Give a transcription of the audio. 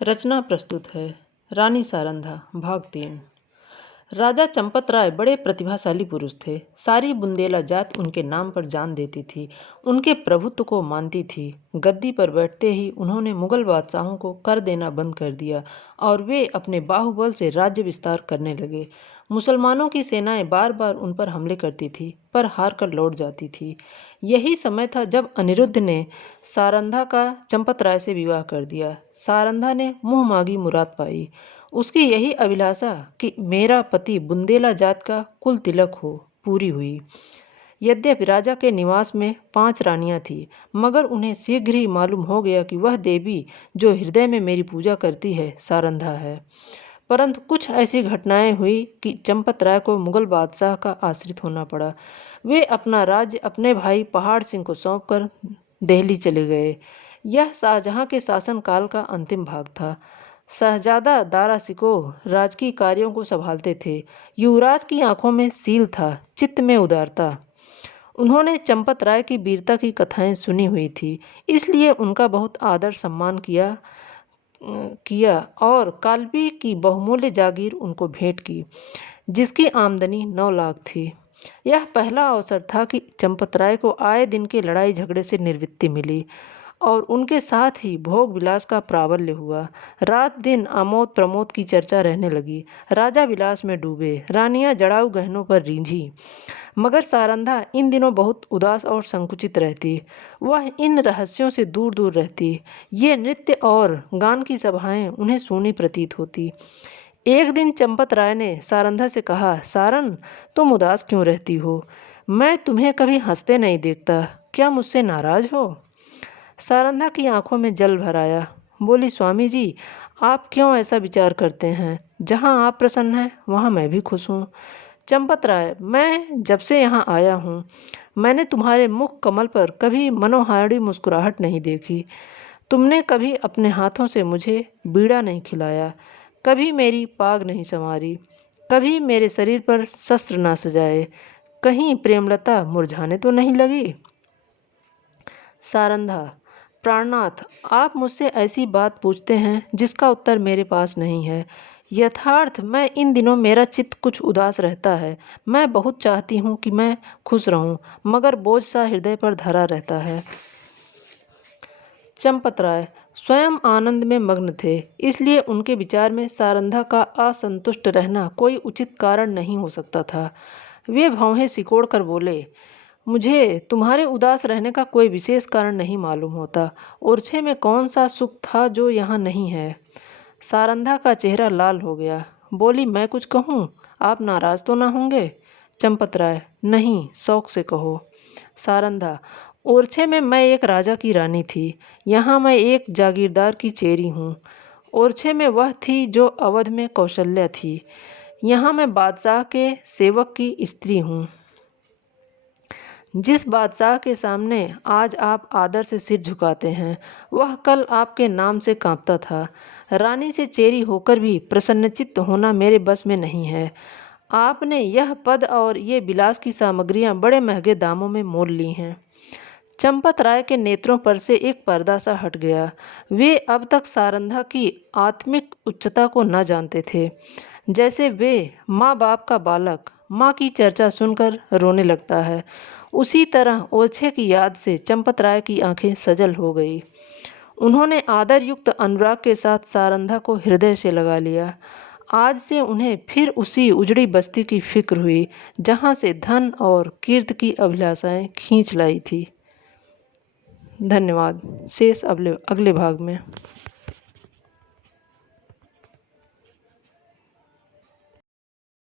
रचना प्रस्तुत है रानी सारंधा भाग 3। राजा चंपत राय बड़े प्रतिभाशाली पुरुष थे। सारी बुंदेला जात उनके नाम पर जान देती थी, उनके प्रभुत्व को मानती थी। गद्दी पर बैठते ही उन्होंने मुगल बादशाहों को कर देना बंद कर दिया और वे अपने बाहुबल से राज्य विस्तार करने लगे। मुसलमानों की सेनाएं बार बार उन पर हमले करती थी, पर हार कर लौट जाती थी। यही समय था जब अनिरुद्ध ने सारंधा का चंपत राय से विवाह कर दिया। सारंधा ने मुंह मांगी मुराद पाई। उसकी यही अभिलाषा कि मेरा पति बुंदेला जात का कुल तिलक हो पूरी हुई। यद्यपि राजा के निवास में 5 रानियां थीं, मगर उन्हें शीघ्र ही मालूम हो गया कि वह देवी जो हृदय में मेरी पूजा करती है सारंधा है। परंतु कुछ ऐसी घटनाएं हुई कि चंपत राय को मुगल बादशाह का आश्रित होना पड़ा। वे अपना राज्य अपने भाई पहाड़ सिंह को सौंपकर दिल्ली चले गए। यह शाहजहां के शासनकाल का अंतिम भाग था। शहजादा दारा शिकोह राजकीय कार्यों को संभालते थे। युवराज की आंखों में शील था, चित्त में उदारता। उन्होंने चंपत राय की वीरता की कथाएं सुनी हुई थी, इसलिए उनका बहुत आदर सम्मान किया और कालपी की बहुमूल्य जागीर उनको भेंट की, जिसकी आमदनी 9 लाख थी। यह पहला अवसर था कि चंपत राय को आए दिन के लड़ाई झगड़े से निवृत्ति मिली और उनके साथ ही भोग विलास का प्राबल्य हुआ। रात दिन आमोद प्रमोद की चर्चा रहने लगी। राजा विलास में डूबे, रानियां जड़ाऊ गहनों पर रीझी, मगर सारंधा इन दिनों बहुत उदास और संकुचित रहती। वह इन रहस्यों से दूर दूर रहती। ये नृत्य और गान की सभाएं उन्हें सूनी प्रतीत होती। एक दिन चंपत राय ने सारंधा से कहा, सारन, तुम उदास क्यों रहती हो? मैं तुम्हें कभी हंसते नहीं देखता। क्या मुझसे नाराज हो? सारंधा की आंखों में जल भर आया। बोली, स्वामी जी, आप क्यों ऐसा विचार करते हैं? जहां आप प्रसन्न हैं वहां मैं भी खुश हूँ। चंपत राय, मैं जब से यहाँ आया हूँ, मैंने तुम्हारे मुख कमल पर कभी मनोहारी मुस्कुराहट नहीं देखी। तुमने कभी अपने हाथों से मुझे बीड़ा नहीं खिलाया, कभी मेरी पाग नहीं संवारी, कभी मेरे शरीर पर शस्त्र ना सजाए। कहीं प्रेमलता मुरझाने तो नहीं लगी? सारंधा, प्राणनाथ, आप मुझसे ऐसी बात पूछते हैं जिसका उत्तर मेरे पास नहीं है। यथार्थ मैं इन दिनों मेरा चित्त कुछ उदास रहता है। मैं बहुत चाहती हूँ कि मैं खुश रहूँ, मगर बोझ सा हृदय पर धरा रहता है। चंपत राय स्वयं आनंद में मग्न थे, इसलिए उनके विचार में सारंधा का असंतुष्ट रहना कोई उचित कारण नहीं हो सकता था। वे भौहें सिकोड़ कर बोले, मुझे तुम्हारे उदास रहने का कोई विशेष कारण नहीं मालूम होता। ओरछे में कौन सा सुख था जो यहाँ नहीं है? सारंधा का चेहरा लाल हो गया। बोली, मैं कुछ कहूँ? आप नाराज तो ना होंगे? चंपत राय, नहीं, शौक से कहो। सारंधा, ओरछे में मैं एक राजा की रानी थी, यहाँ मैं एक जागीरदार की चेरी हूँ। ओरछे में वह थी जो अवध में कौशल्या थी, यहाँ मैं बादशाह के सेवक की स्त्री हूँ। जिस बादशाह के सामने आज आप आदर से सिर झुकाते हैं, वह कल आपके नाम से कांपता था। रानी से चेरी होकर भी प्रसन्नचित्त होना मेरे बस में नहीं है। आपने यह पद और ये विलास की सामग्रियां बड़े महंगे दामों में मोल ली हैं। चंपत राय के नेत्रों पर से एक पर्दा सा हट गया। वे अब तक सारंधा की आत्मिक उच्चता को न जानते थे। जैसे वे माँ बाप का बालक माँ की चर्चा सुनकर रोने लगता है, उसी तरह ओरछे की याद से चंपत राय की आंखें सजल हो गई। उन्होंने आदर युक्त अनुराग के साथ सारंधा को हृदय से लगा लिया। आज से उन्हें फिर उसी उजड़ी बस्ती की फिक्र हुई, जहाँ से धन और कीर्ति की अभिलाषाएं खींच लाई थी। धन्यवाद। शेष अगले भाग में।